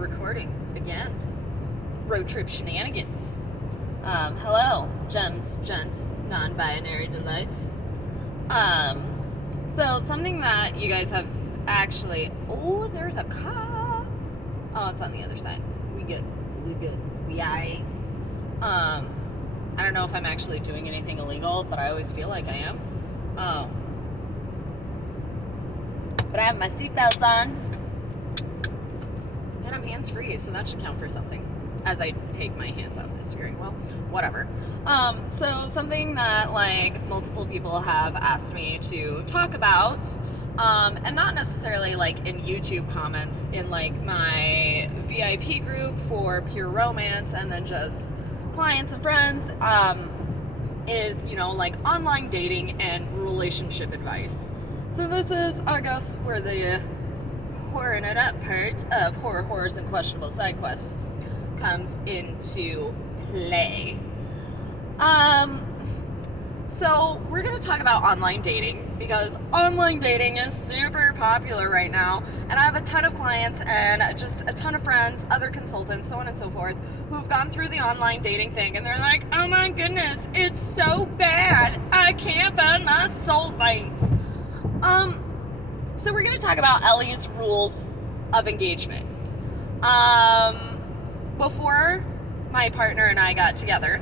recording again. Road trip shenanigans. Hello, gems, gents, non-binary delights. So something that you guys have actually... Oh, there's a cop. Oh, it's on the other side. We good. We aight. I don't know if I'm actually doing anything illegal, but I always feel like I am. Oh. But I have my seatbelt on. And I'm hands-free, so that should count for something. As I take my hands off the steering wheel. Whatever. So something that, like, multiple people have asked me to talk about, and not necessarily, like, in YouTube comments, in, like, my VIP group for pure romance, and then just clients and friends, is, you know, like, online dating and relationship advice. So this is, I guess, where the whoring it up part of Horror Whores and Questionable Side Quests comes into play. So we're going to talk about online dating, because online dating is super popular right now, and I have a ton of clients and just a ton of friends, other consultants, so on and so forth, who've gone through the online dating thing, and they're like, oh my goodness, it's so bad, I can't find my soulmate. So we're going to talk about Ellie's rules of engagement. Before my partner and I got together,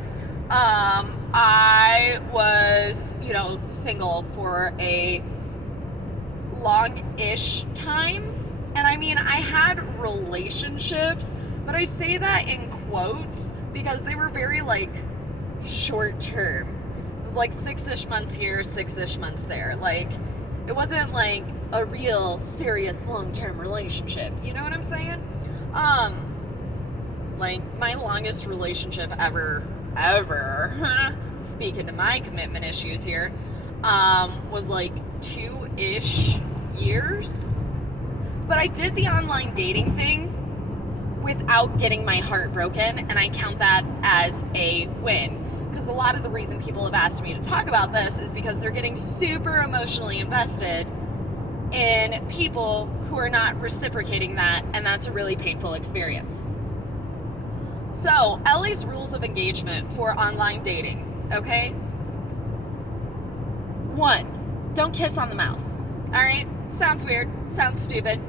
I was, you know, single for a long-ish time. And I mean, I had relationships, but I say that in quotes because they were very, like, short-term. It was like 6-ish months here, 6-ish months there. Like, it wasn't like a real serious long-term relationship. You know what I'm saying? Like, my longest relationship ever, speaking to my commitment issues here, was like 2-ish years. But I did the online dating thing without getting my heart broken, and I count that as a win. Because a lot of the reason people have asked me to talk about this is because they're getting super emotionally invested in people who are not reciprocating that, and that's a really painful experience. So, Ellie's rules of engagement for online dating, okay? 1, don't kiss on the mouth, all right? Sounds weird, sounds stupid,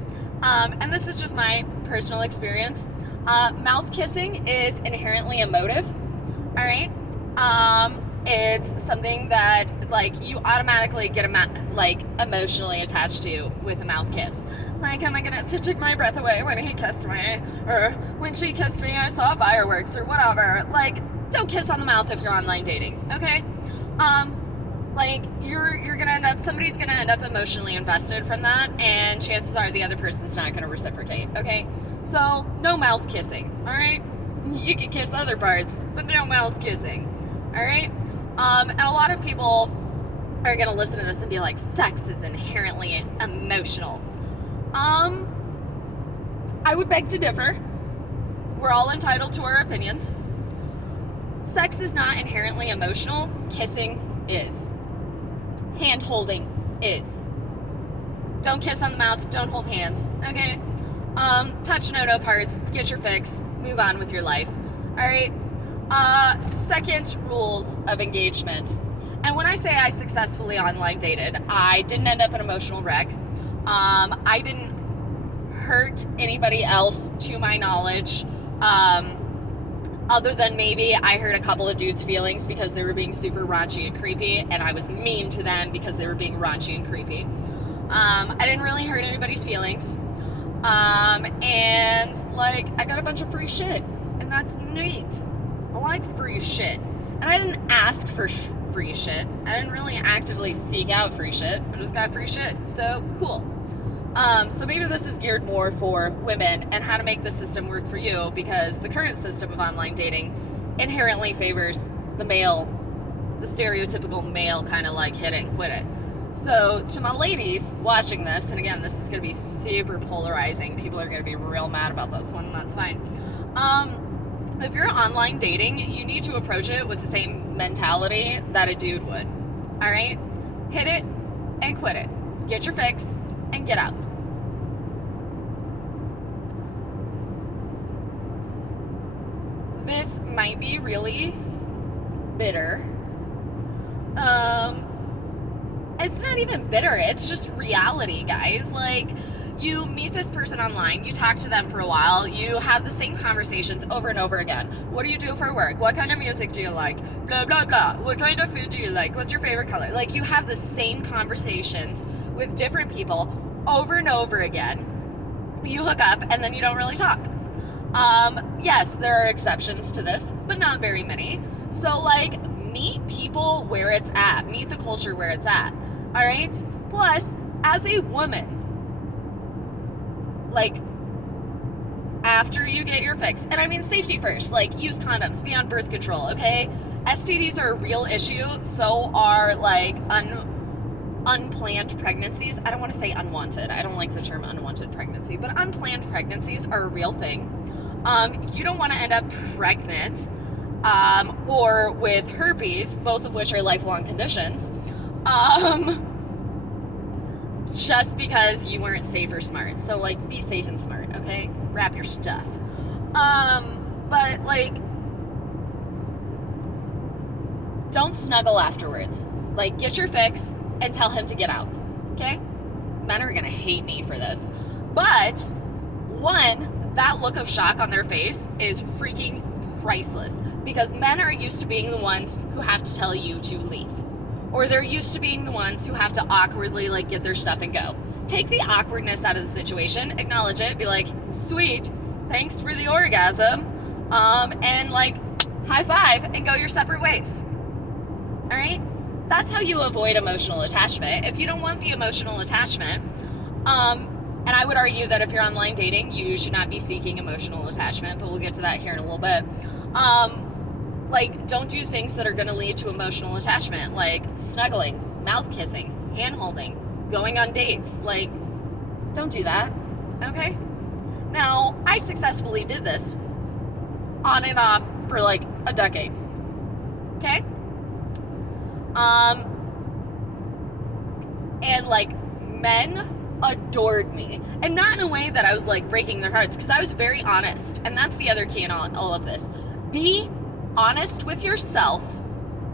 and this is just my personal experience. Mouth kissing is inherently emotive, all right? It's something that, like, you automatically get emotionally attached to with a mouth kiss. Like, oh my goodness, it took my breath away when he kissed me, or when she kissed me, I saw fireworks, or whatever. Like, don't kiss on the mouth if you're online dating, okay? Like, you're gonna end up, somebody's gonna end up emotionally invested from that, and chances are the other person's not gonna reciprocate, okay? So, no mouth kissing, alright? You can kiss other parts, but no mouth kissing, alright? And a lot of people are gonna listen to this and be like, sex is inherently emotional. I would beg to differ. We're all entitled to our opinions. Sex is not inherently emotional. Kissing is. Hand holding is. Don't kiss on the mouth, don't hold hands, okay? Touch no parts, get your fix, move on with your life, alright? Second rules of engagement. And when I say I successfully online dated, I didn't end up an emotional wreck. I didn't hurt anybody else to my knowledge, other than maybe I hurt a couple of dudes' feelings because they were being super raunchy and creepy, and I was mean to them because they were being raunchy and creepy. I didn't really hurt anybody's feelings. And, like, I got a bunch of free shit, and that's neat. I like free shit. And I didn't ask for free shit. I didn't really actively seek out free shit. I just got free shit. So, cool. So maybe this is geared more for women and how to make the system work for you, because the current system of online dating inherently favors the male, the stereotypical male kind of like hit it and quit it. So to my ladies watching this, and again, this is going to be super polarizing. People are going to be real mad about this one, and that's fine. If you're online dating, you need to approach it with the same mentality that a dude would. All right? Hit it and quit it. Get your fix and get out. this might be really bitter. It's not even bitter. It's just reality, guys. Like, you meet this person online, you talk to them for a while, you have the same conversations over and over again. What do you do for work? What kind of music do you like? Blah, blah, blah. What kind of food do you like? What's your favorite color? Like, you have the same conversations with different people over and over again. You hook up and then you don't really talk. Yes, there are exceptions to this, but not very many. So, like, meet people where it's at. Meet the culture where it's at. All right? Plus, as a woman, like, after you get your fix, and I mean safety first, like, use condoms, be on birth control, okay? STDs are a real issue, so are, like, unplanned pregnancies. I don't want to say unwanted. I don't like the term unwanted pregnancy, but unplanned pregnancies are a real thing. You don't want to end up pregnant, or with herpes, both of which are lifelong conditions, just because you weren't safe or smart. So, like, be safe and smart, okay? Wrap your stuff. But, like, don't snuggle afterwards. Like, get your fix and tell him to get out, okay? Men are gonna hate me for this. But, one, that look of shock on their face is freaking priceless, because men are used to being the ones who have to tell you to leave. Or they're used to being the ones who have to awkwardly, like, get their stuff and go. Take the awkwardness out of the situation, acknowledge it, be like, sweet, thanks for the orgasm, and, like, high five and go your separate ways. All right? That's how you avoid emotional attachment. If you don't want the emotional attachment, and I would argue that if you're online dating, you should not be seeking emotional attachment, but we'll get to that here in a little bit. Like, don't do things that are going to lead to emotional attachment, like snuggling, mouth kissing, hand holding, going on dates. Like, don't do that, okay? Now, I successfully did this on and off for like a decade, okay? And like, men adored me, and not in a way that I was like breaking their hearts, because I was very honest, and that's the other key in all of this. Be honest with yourself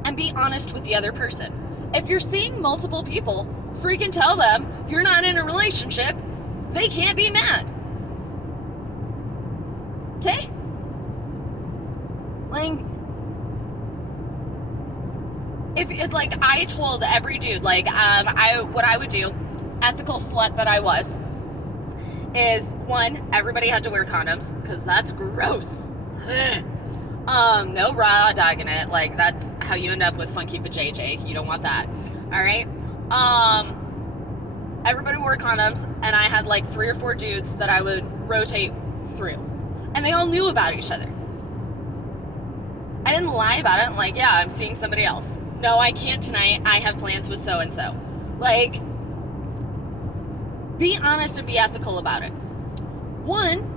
and be honest with the other person. If you're seeing multiple people, freaking tell them you're not in a relationship. They can't be mad, okay? Like, if like, I told every dude, like, what I would do, ethical slut that I was, is, one, everybody had to wear condoms, because that's gross. No raw dog in it. Like, that's how you end up with funky vajayjay. You don't want that. All right? Everybody wore condoms, and I had like 3 or 4 dudes that I would rotate through, and they all knew about each other. I didn't lie about it. Like, yeah, I'm seeing somebody else. No, I can't tonight. I have plans with so-and-so. Like, be honest and be ethical about it. One,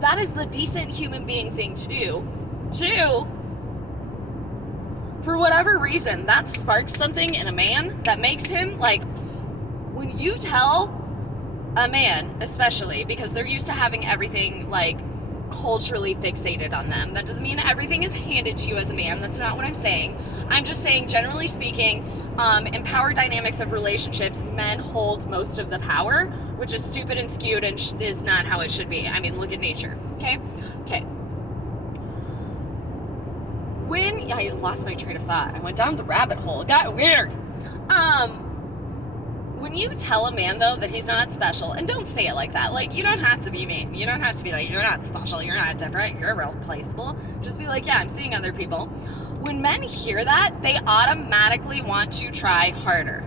that is the decent human being thing to do. 2, for whatever reason, that sparks something in a man that makes him, like, when you tell a man, especially, because they're used to having everything, like, culturally fixated on them. That doesn't mean everything is handed to you as a man. That's not what I'm saying. I'm just saying, generally speaking, in power dynamics of relationships, men hold most of the power, which is stupid and skewed and is not how it should be. I mean, look at nature, okay? Okay. I lost my train of thought. I went down the rabbit hole. It got weird. When you tell a man, though, that he's not special, and don't say it like that. Like, you don't have to be mean. You don't have to be like, you're not special, you're not different, you're replaceable. Just be like, yeah, I'm seeing other people. When men hear that, they automatically want to try harder.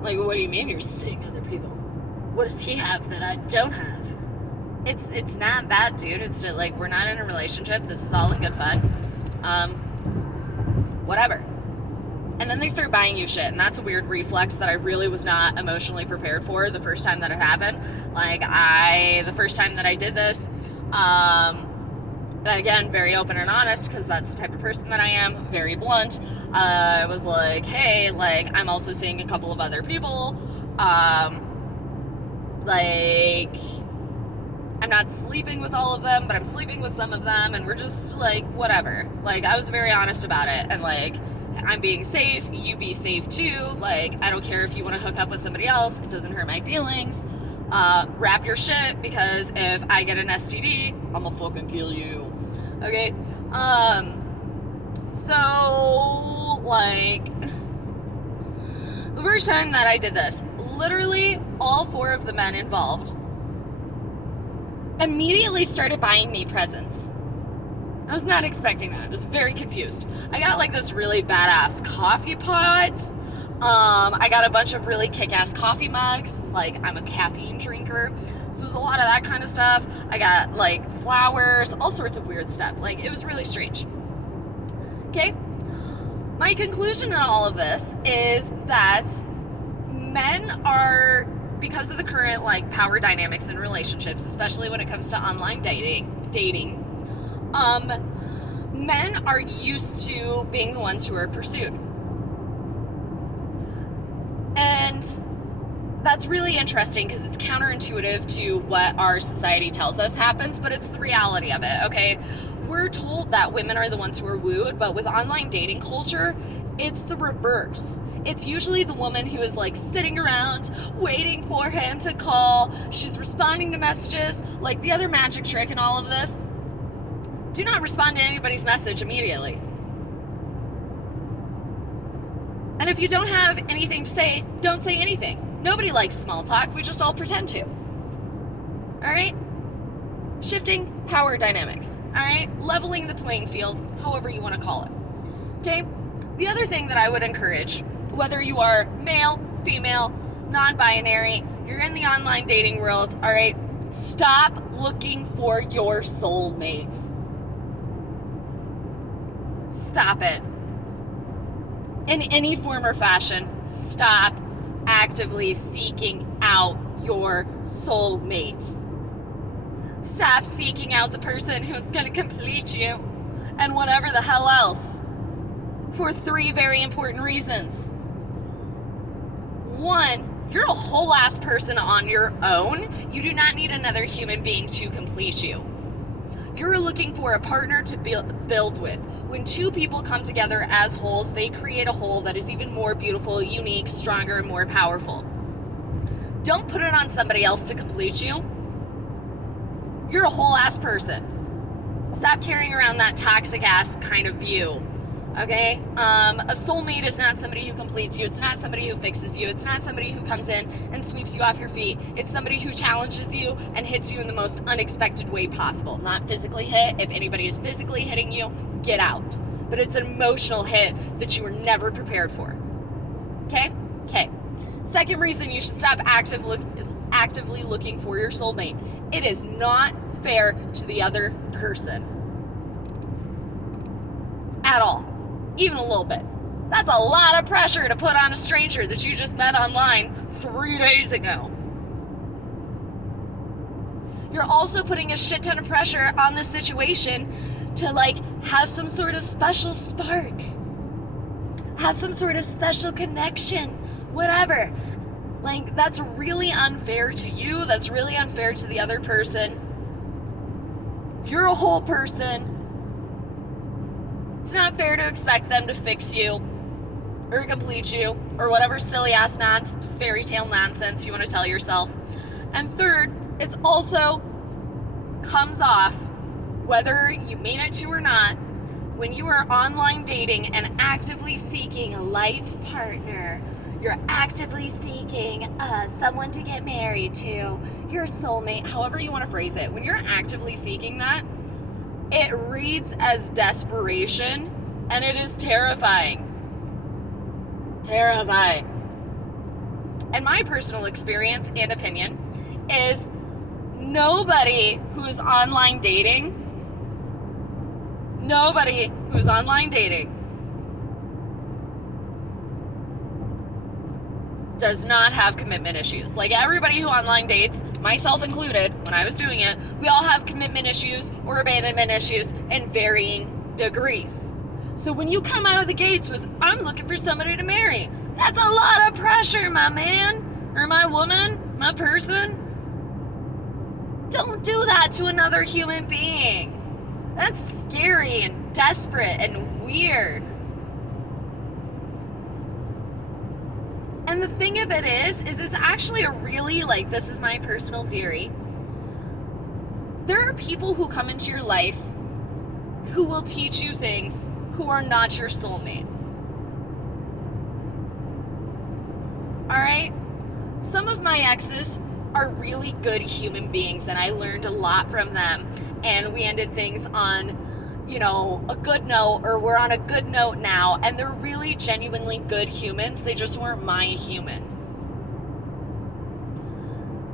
Like, what do you mean you're seeing other people? What does he have that I don't have? It's not that, dude. It's just like, we're not in a relationship. This is all in good fun. Whatever. And then they start buying you shit, and that's a weird reflex that I really was not emotionally prepared for the first time that it happened. Like, the first time that I did this, and again, very open and honest, because that's the type of person that I am, very blunt. I was like, hey, like, I'm also seeing a couple of other people. Like, I'm not sleeping with all of them, but I'm sleeping with some of them, and we're just like, whatever. Like, I was very honest about it, and like, I'm being safe, you be safe too. Like, I don't care if you want to hook up with somebody else, it doesn't hurt my feelings. Wrap your shit, because if I get an STD, I'ma fucking kill you. Okay? So, like, the first time that I did this, literally all 4 of the men involved immediately started buying me presents. I was not expecting that. I was very confused. I got like this really badass coffee pot. I got a bunch of really kick-ass coffee mugs. Like, I'm a caffeine drinker, so there's a lot of that kind of stuff. I got like flowers, all sorts of weird stuff. Like, it was really strange. Okay? My conclusion in all of this is that men are, because of the current like power dynamics in relationships, especially when it comes to online dating, men are used to being the ones who are pursued. And that's really interesting because it's counterintuitive to what our society tells us happens, but it's the reality of it, okay? We're told that women are the ones who are wooed, but with online dating culture, it's the reverse. It's usually the woman who is like sitting around waiting for him to call. She's responding to messages. Like, the other magic trick in all of this, do not respond to anybody's message immediately. And if you don't have anything to say, don't say anything. Nobody likes small talk. We just all pretend to. All right? Shifting power dynamics. All right? Leveling the playing field, however you want to call it. Okay? The other thing that I would encourage, whether you are male, female, non-binary, you're in the online dating world, all right? Stop looking for your soulmate. Stop it. In any form or fashion, stop actively seeking out your soulmate. Stop seeking out the person who's going to complete you and whatever the hell else, for 3 very important reasons. 1, you're a whole ass person on your own. You do not need another human being to complete you. You're looking for a partner to build with. When 2 people come together as wholes, they create a whole that is even more beautiful, unique, stronger, and more powerful. Don't put it on somebody else to complete you. You're a whole ass person. Stop carrying around that toxic ass kind of view. Okay? A soulmate is not somebody who completes you. It's not somebody who fixes you. It's not somebody who comes in and sweeps you off your feet. It's somebody who challenges you and hits you in the most unexpected way possible. Not physically hit. If anybody is physically hitting you, get out. But it's an emotional hit that you were never prepared for. Okay? Okay. Second reason you should stop actively looking for your soulmate. It is not fair to the other person. At all. Even a little bit. That's a lot of pressure to put on a stranger that you just met online 3 days ago. You're also putting a shit ton of pressure on the situation to like have some sort of special spark. Have some sort of special connection. Whatever. Like, that's really unfair to you. That's really unfair to the other person. You're a whole person. It's not fair to expect them to fix you or complete you or whatever silly ass fairy tale nonsense you want to tell yourself. And third, it's also comes off, whether you mean it to or not, when you are online dating and actively seeking a life partner. You're actively seeking someone to get married to, your soulmate, however you want to phrase it. When you're actively seeking that, it reads as desperation, and it is terrifying. Terrifying. And my personal experience and opinion is nobody who is online dating does not have commitment issues. Like, everybody who online dates, myself included, when I was doing it, we all have commitment issues or abandonment issues in varying degrees. So when you come out of the gates with, I'm looking for somebody to marry, that's a lot of pressure, my man, or my woman, my person. Don't do that to another human being. That's scary and desperate and weird. And the thing of it is it's actually a really, like, this is my personal theory. There are people who come into your life who will teach you things who are not your soulmate. Alright? Some of my exes are really good human beings, and I learned a lot from them, and we ended things on, you know, a good note, or we're on a good note now, and they're really genuinely good humans. They just weren't my human.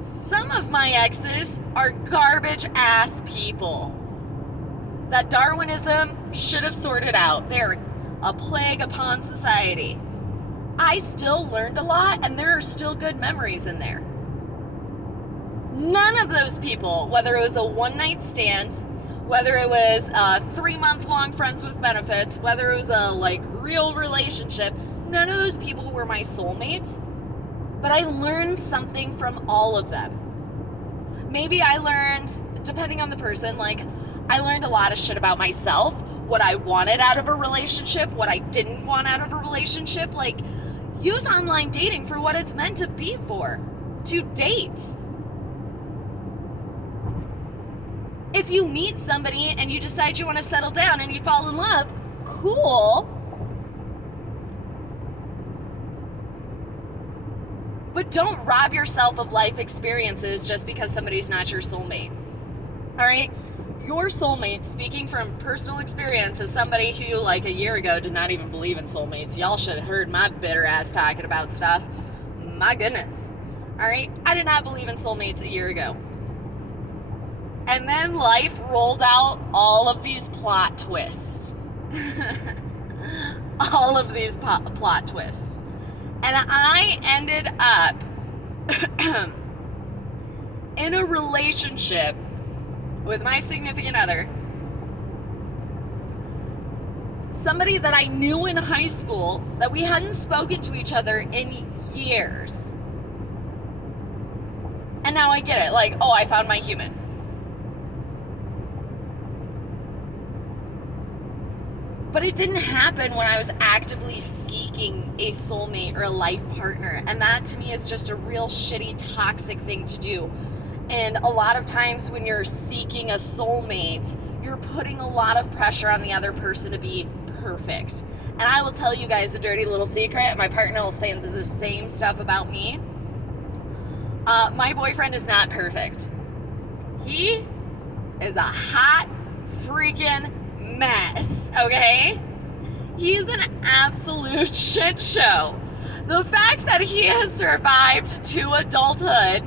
Some of my exes are garbage ass people that Darwinism should have sorted out. They're a plague upon society. I still learned a lot, and there are still good memories in there. None of those people, whether it was a one-night stand, whether it was a 3-month-long friends with benefits, whether it was a, like, real relationship, none of those people were my soulmates. But I learned something from all of them. Maybe I learned, depending on the person, like, I learned a lot of shit about myself, what I wanted out of a relationship, what I didn't want out of a relationship. Like, use online dating for what it's meant to be for, to date. If you meet somebody and you decide you want to settle down and you fall in love, cool. But don't rob yourself of life experiences just because somebody's not your soulmate. All right? Your soulmate, speaking from personal experience as somebody who, like, a year ago did not even believe in soulmates. Y'all should have heard my bitter ass talking about stuff. My goodness. All right? I did not believe in soulmates a year ago. And then life rolled out all of these plot twists. All of these plot twists. And I ended up in a relationship with my significant other. Somebody that I knew in high school that we hadn't spoken to each other in years. And now I get it. Like, oh, I found my human. But it didn't happen when I was actively seeking a soulmate or a life partner. And that to me is just a real shitty, toxic thing to do. And a lot of times when you're seeking a soulmate, you're putting a lot of pressure on the other person to be perfect. And I will tell you guys a dirty little secret. My partner will say the same stuff about me. My boyfriend is not perfect. He is a hot freaking mess, okay? He's an absolute shit show. The fact that he has survived to adulthood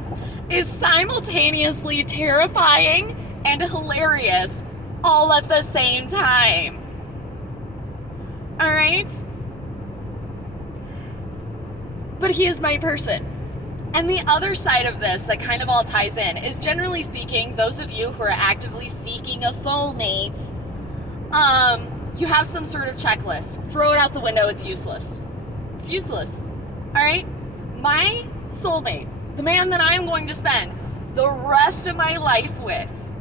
is simultaneously terrifying and hilarious all at the same time. All right? But he is my person. And the other side of this that kind of all ties in is, generally speaking, those of you who are actively seeking a soulmate, you have some sort of checklist. Throw it out the window. It's useless. It's useless. All right? My soulmate, the man that I'm going to spend the rest of my life with,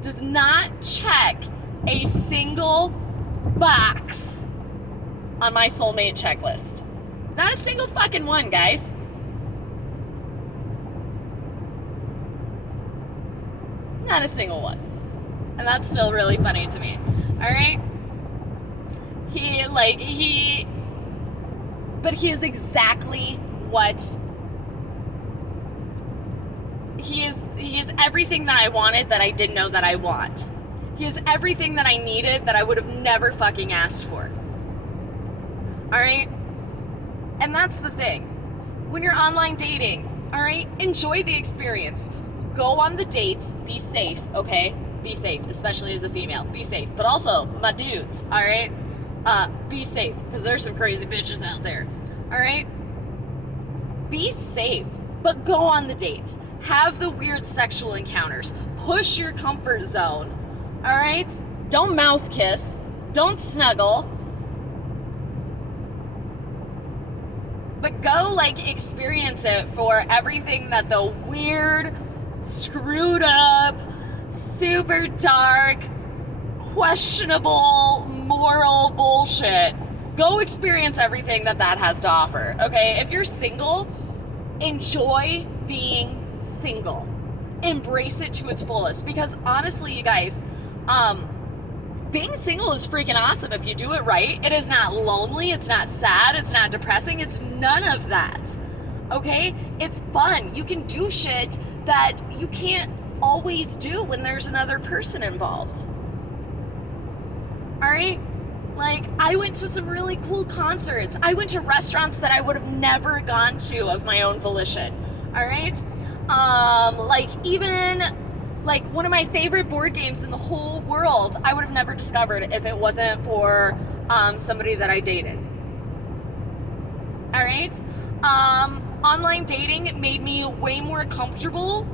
does not check a single box on my soulmate checklist. Not a single fucking one, guys. Not a single one. And that's still really funny to me. Alright? But he is exactly what... He is everything that I wanted that I didn't know that I want. He is everything that I needed that I would have never fucking asked for. Alright? And that's the thing. When you're online dating, alright? Enjoy the experience. Go on the dates. Be safe, okay? Be safe, especially as a female. Be safe. But also, my dudes, alright? Be safe, because there's some crazy bitches out there. Alright? Be safe, but go on the dates. Have the weird sexual encounters. Push your comfort zone. Alright? Don't mouth kiss. Don't snuggle. But go, like, experience it for everything that the weird, screwed up, super dark, questionable moral bullshit. Go experience everything that has to offer, okay? If you're single, enjoy being single. Embrace it to its fullest, because honestly, you guys, being single is freaking awesome if you do it right. It is not lonely, it's not sad, it's not depressing, it's none of that, okay? It's fun. You can do shit that you can't always do when there's another person involved. All right? Like, I went to some really cool concerts. I went to restaurants that I would have never gone to of my own volition. All right? Like one of my favorite board games in the whole world, I would have never discovered if it wasn't for somebody that I dated. All right? Online dating made me way more comfortable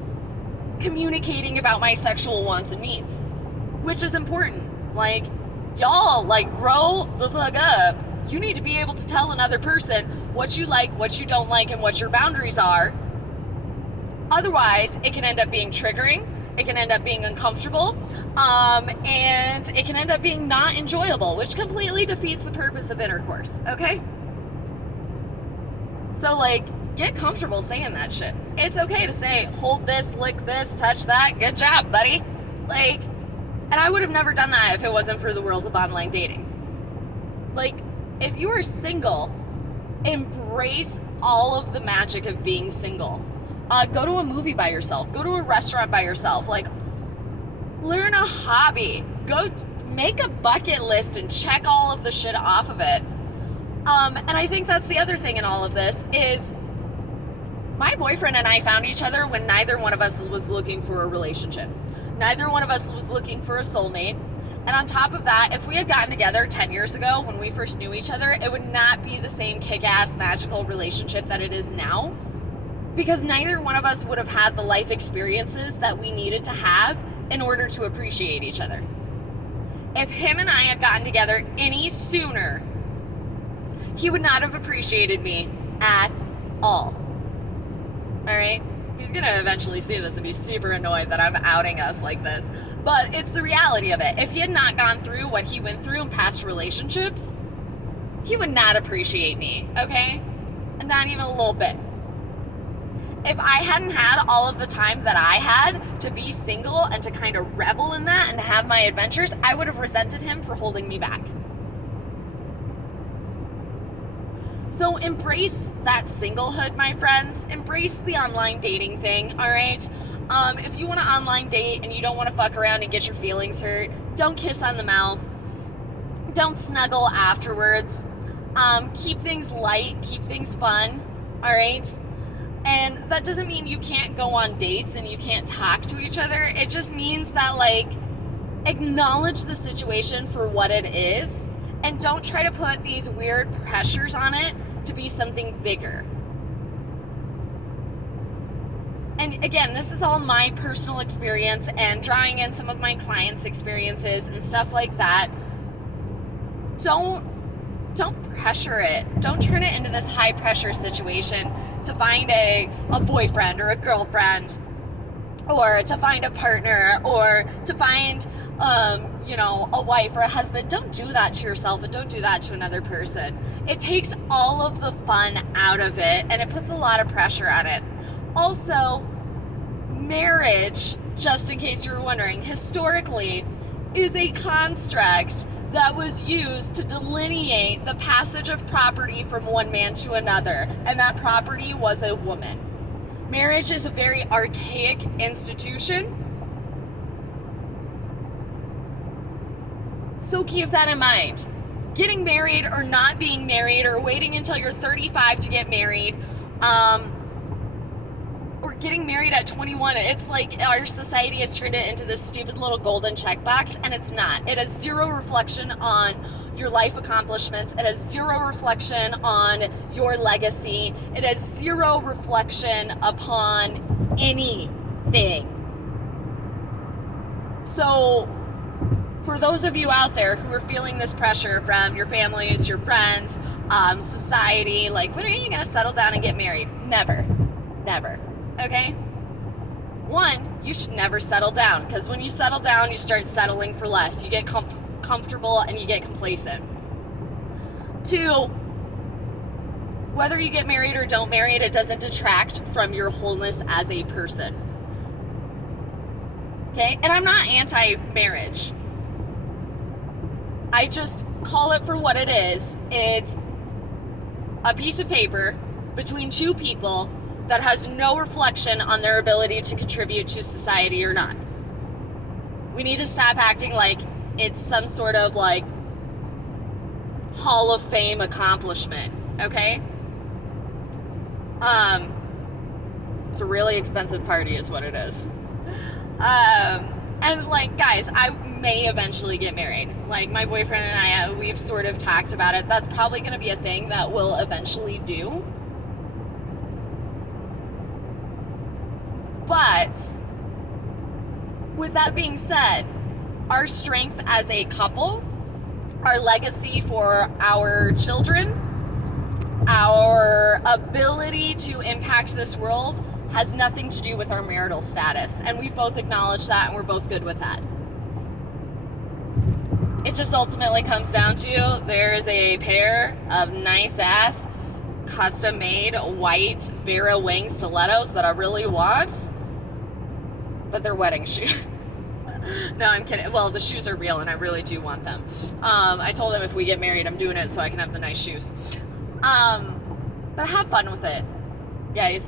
communicating about my sexual wants and needs, which is important. Like, y'all, like, grow the fuck up. You need to be able to tell another person what you like, what you don't like, and what your boundaries are. Otherwise, it can end up being triggering, it can end up being uncomfortable, and it can end up being not enjoyable, which completely defeats the purpose of intercourse, okay? So, like, get comfortable saying that shit. It's okay to say, hold this, lick this, touch that, good job, buddy. Like, and I would have never done that if it wasn't for the world of online dating. Like, if you are single, embrace all of the magic of being single. Go to a movie by yourself. Go to a restaurant by yourself. Like, learn a hobby. Go make a bucket list and check all of the shit off of it. And I think that's the other thing in all of this is my boyfriend and I found each other when neither one of us was looking for a relationship. Neither one of us was looking for a soulmate. And on top of that, if we had gotten together 10 years ago when we first knew each other, it would not be the same kick-ass magical relationship that it is now, because neither one of us would have had the life experiences that we needed to have in order to appreciate each other. If him and I had gotten together any sooner, he would not have appreciated me at all. All right? He's going to eventually see this and be super annoyed that I'm outing us like this. But it's the reality of it. If he had not gone through what he went through in past relationships, he would not appreciate me, okay? Not even a little bit. If I hadn't had all of the time that I had to be single and to kind of revel in that and have my adventures, I would have resented him for holding me back. So embrace that singlehood, my friends. Embrace the online dating thing, all right? If you want to online date and you don't want to fuck around and get your feelings hurt, don't kiss on the mouth. Don't snuggle afterwards. Keep things light. Keep things fun, all right? And that doesn't mean you can't go on dates and you can't talk to each other. It just means that, like, acknowledge the situation for what it is. And don't try to put these weird pressures on it to be something bigger. And again, this is all my personal experience and drawing in some of my clients' experiences and stuff like that. Don't pressure it. Don't turn it into this high pressure situation to find a boyfriend or a girlfriend, or to find a partner, or to find a wife or a husband. Don't do that to yourself, and don't do that to another person. It takes all of the fun out of it, and it puts a lot of pressure on it. Also, marriage, just in case you were wondering, historically is a construct that was used to delineate the passage of property from one man to another, and that property was a woman. Marriage is a very archaic institution. So keep that in mind. Getting married or not being married, or waiting until you're 35 to get married, or getting married at 21, it's like our society has turned it into this stupid little golden checkbox, and it's not. It has zero reflection on your life accomplishments. It has zero reflection on your legacy. It has zero reflection upon anything. So, for those of you out there who are feeling this pressure from your families, your friends, society, like, when are you going to settle down and get married? Never. Never. Okay? One, you should never settle down, because when you settle down, you start settling for less. You get comfortable and you get complacent. Two, whether you get married or don't marry, it doesn't detract from your wholeness as a person. Okay? And I'm not anti-marriage. I just call it for what it is. It's a piece of paper between two people that has no reflection on their ability to contribute to society or not. We need to stop acting like it's some sort of like Hall of Fame accomplishment, okay? It's a really expensive party is what it is. And like, guys, I may eventually get married. Like, my boyfriend and I, we've sort of talked about it. That's probably going to be a thing that we'll eventually do. But with that being said, our strength as a couple, our legacy for our children, our ability to impact this world has nothing to do with our marital status. And we've both acknowledged that, and we're both good with that. It just ultimately comes down to there's a pair of nice ass, custom made white Vera Wang stilettos that I really want, but they're wedding shoes. No, I'm kidding. Well, the shoes are real and I really do want them. I told them if we get married, I'm doing it so I can have the nice shoes. But have fun with it, guys.